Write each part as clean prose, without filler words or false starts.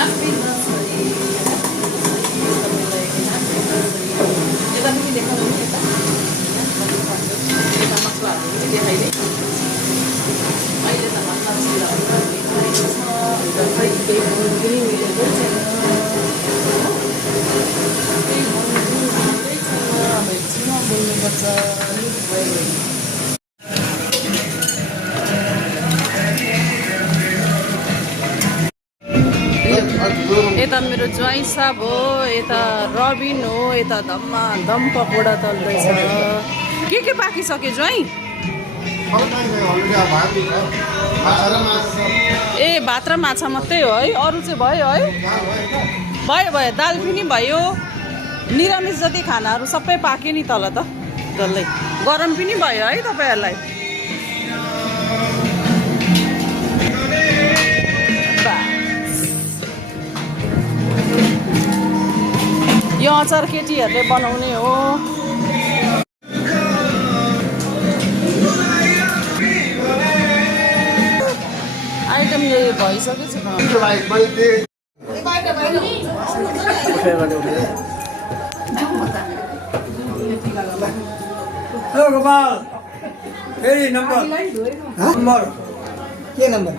Happy nursery. यता पनि देखाउनु नि यता यता मसलाहरू पनि देखाइदिए अहिले त मसलाहरू देखाएको छ खै केही बोल्नु पनि मिलेको छैन केही बोल्नु पनि मिलेकै छैन अब एकछिनमा बोल्नुपर्छ यता मेरो ज्वाइँ साहब हो यता रबिन हो यता धम्मा दम पकोडा तल्दैछ के पाकिसक्यो ज्वाइँ ए भात र माछा मात्रै हो है अरू चाहिँ भयो है भयो दाल पनि भयो निरामिष जति खानाहरू सबै पाक्यो नि तल त डल्लै गरम पनि भयो है तपाईँहरूलाई यो अचार केटीहरूले बनाउने हो आइटम यही भइसक्यो गोपाल फेरि नम्बर के नम्बर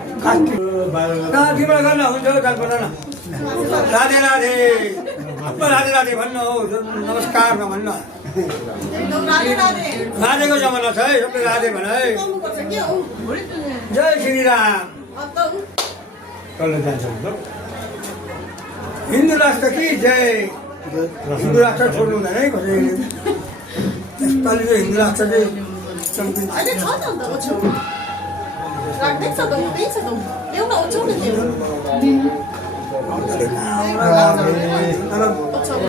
तिमीलाई गर्न हुन्छ गाल बनाउन राधे राधे राधे राधे भन्नु हो नमस्कार भन्नु राधेको जमाना छ है सबै राधे भन है जय श्री राम हिन्दू राष्ट्र कि जय हिन्दू राष्ट्र छोड्नु हुँदैन है कसैले यसपालि चाहिँ हिन्दू राष्ट्र चाहिँ